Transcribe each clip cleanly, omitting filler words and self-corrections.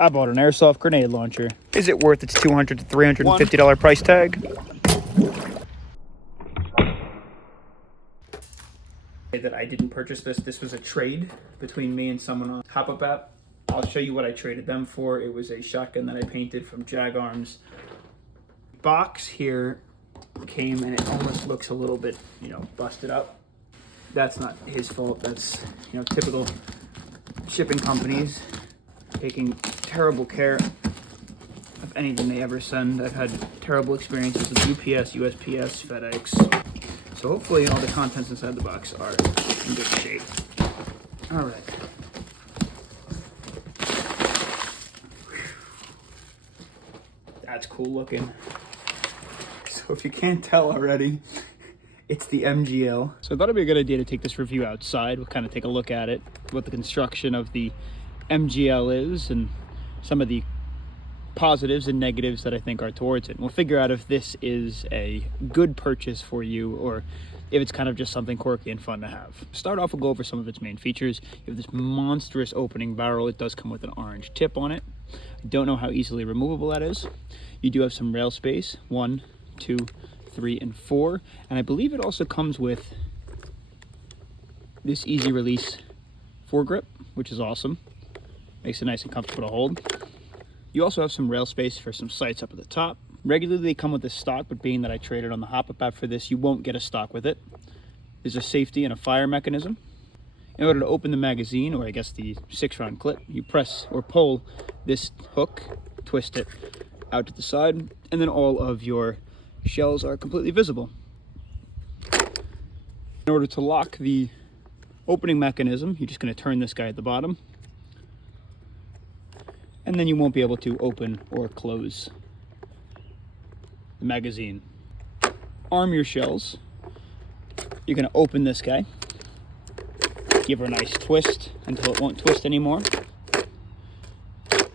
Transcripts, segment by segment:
I bought an Airsoft grenade launcher. Is it worth its $200 to $350 price tag? That I didn't purchase this. This was a trade between me and someone on Hop-Up app. I'll show you what I traded them for. It was a shotgun that I painted from Jag Arms. Box here came and it almost looks a little bit, busted up. That's not his fault. That's, typical shipping companies taking terrible care of anything they ever send. I've had terrible experiences with UPS, USPS, FedEx. So hopefully all the contents inside the box are in good shape. All right. That's cool looking. So if you can't tell already, it's the MGL. So I thought it'd be a good idea to take this review outside. We'll kind of take a look at it, what the construction of the MGL is, and some of the positives and negatives that I think are towards it. And we'll figure out if this is a good purchase for you or if it's kind of just something quirky and fun to have. Start off, we'll go over some of its main features. You have this monstrous opening barrel. It does come with an orange tip on it. I don't know how easily removable that is. You do have some rail space, 1, 2, 3, and 4. And I believe it also comes with this easy release foregrip, which is awesome. Makes it nice and comfortable to hold. You also have some rail space for some sights up at the top. Regularly they come with this stock, but being that I traded on the Hop-Up app for this, you won't get a stock with it. There's a safety and a fire mechanism. In order to open the magazine, or I guess the 6-round clip, you press or pull this hook, twist it out to the side, and then all of your shells are completely visible. In order to lock the opening mechanism, you're just going to turn this guy at the bottom, and then you won't be able to open or close the magazine. Arm your shells. You're going to open this guy, give her a nice twist until it won't twist anymore,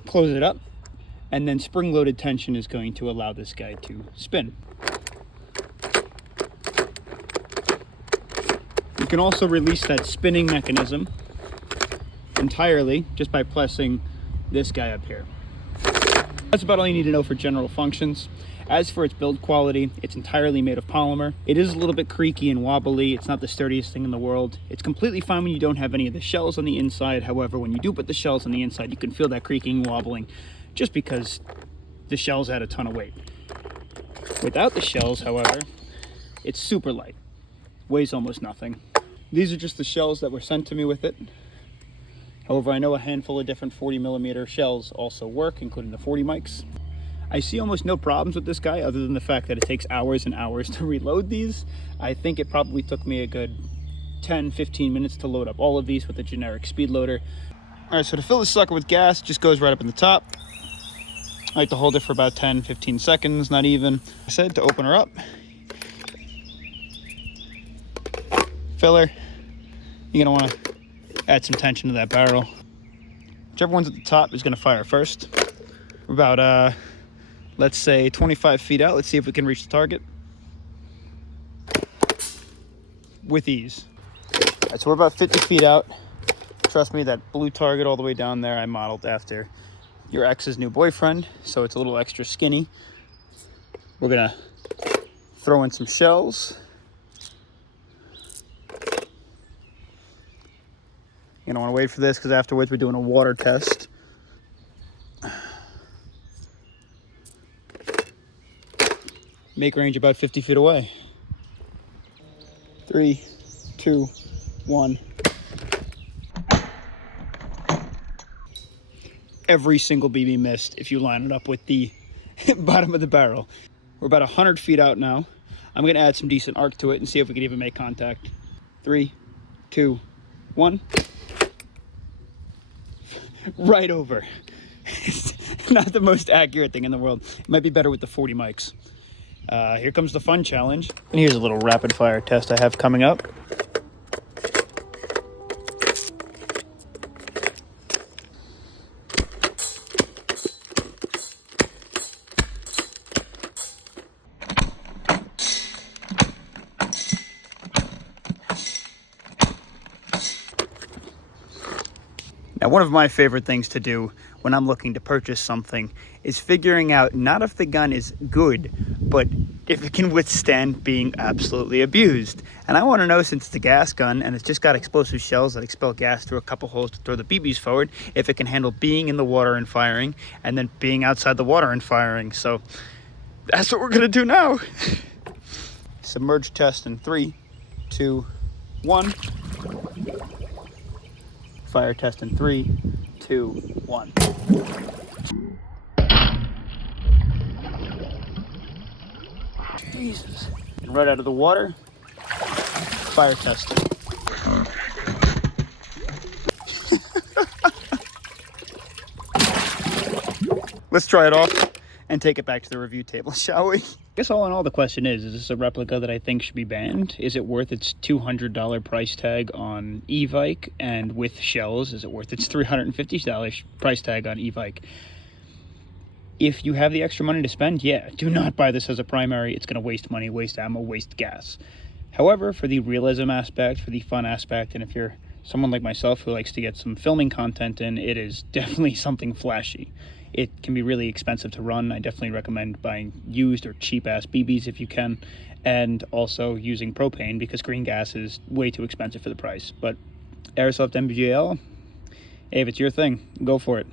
close it up, and then spring-loaded tension is going to allow this guy to spin. You can also release that spinning mechanism entirely just by pressing this guy up here. That's about all you need to know for general functions. As for its build quality, it's entirely made of polymer. It is a little bit creaky and wobbly. It's not the sturdiest thing in the world. It's completely fine when you don't have any of the shells on the inside. However, when you do put the shells on the inside, you can feel that creaking and wobbling just because the shells add a ton of weight. Without the shells, however, it's super light. Weighs almost nothing. These are just the shells that were sent to me with it. However, I know a handful of different 40mm shells also work, including the 40 mics. I see almost no problems with this guy other than the fact that it takes hours and hours to reload these. I think it probably took me a good 10-15 minutes to load up all of these with a generic speed loader. All right, so to fill this sucker with gas, it just goes right up in the top. I like to hold it for about 10-15 seconds, not even. I said to open her up, fill her. You're gonna wanna add some tension to that barrel. Whichever one's at the top is gonna fire first. We're about, let's say 25 feet out. Let's see if we can reach the target with ease. All right, so we're about 50 feet out. Trust me, that blue target all the way down there, I modeled after your ex's new boyfriend, so it's a little extra skinny. We're gonna throw in some shells. You don't want to wait for this because afterwards we're doing a water test. Make range about 50 feet away. 3, 2, 1. Every single BB missed if you line it up with the bottom of the barrel. We're about 100 feet out now. I'm going to add some decent arc to it and see if we can even make contact. 3, 2, 1. Right over. It's not the most accurate thing in the world. It might be better with the 40 mics. Here comes the fun challenge. And here's a little rapid fire test I have coming up. Now, one of my favorite things to do when I'm looking to purchase something is figuring out not if the gun is good, but if it can withstand being absolutely abused. And I want to know, since it's a gas gun and it's just got explosive shells that expel gas through a couple holes to throw the BBs forward, if it can handle being in the water and firing, and then being outside the water and firing. So that's what we're gonna do now. Submerge test in 3, 2, 1. Fire test in 3, 2, 1. Jesus. And right out of the water. Fire test. Let's try it off and take it back to the review table, shall we? I guess all in all, the question is this a replica that I think should be banned? Is it worth its $200 price tag on e-Vike? And with shells, is it worth its $350 price tag on e-Vike? If you have the extra money to spend, yeah, do not buy this as a primary. It's going to waste money, waste ammo, waste gas. However, for the realism aspect, for the fun aspect, and if you're someone like myself who likes to get some filming content in, it is definitely something flashy. It can be really expensive to run. I definitely recommend buying used or cheap-ass BBs if you can, and also using propane because green gas is way too expensive for the price. But Airsoft MGL, hey, if it's your thing, go for it.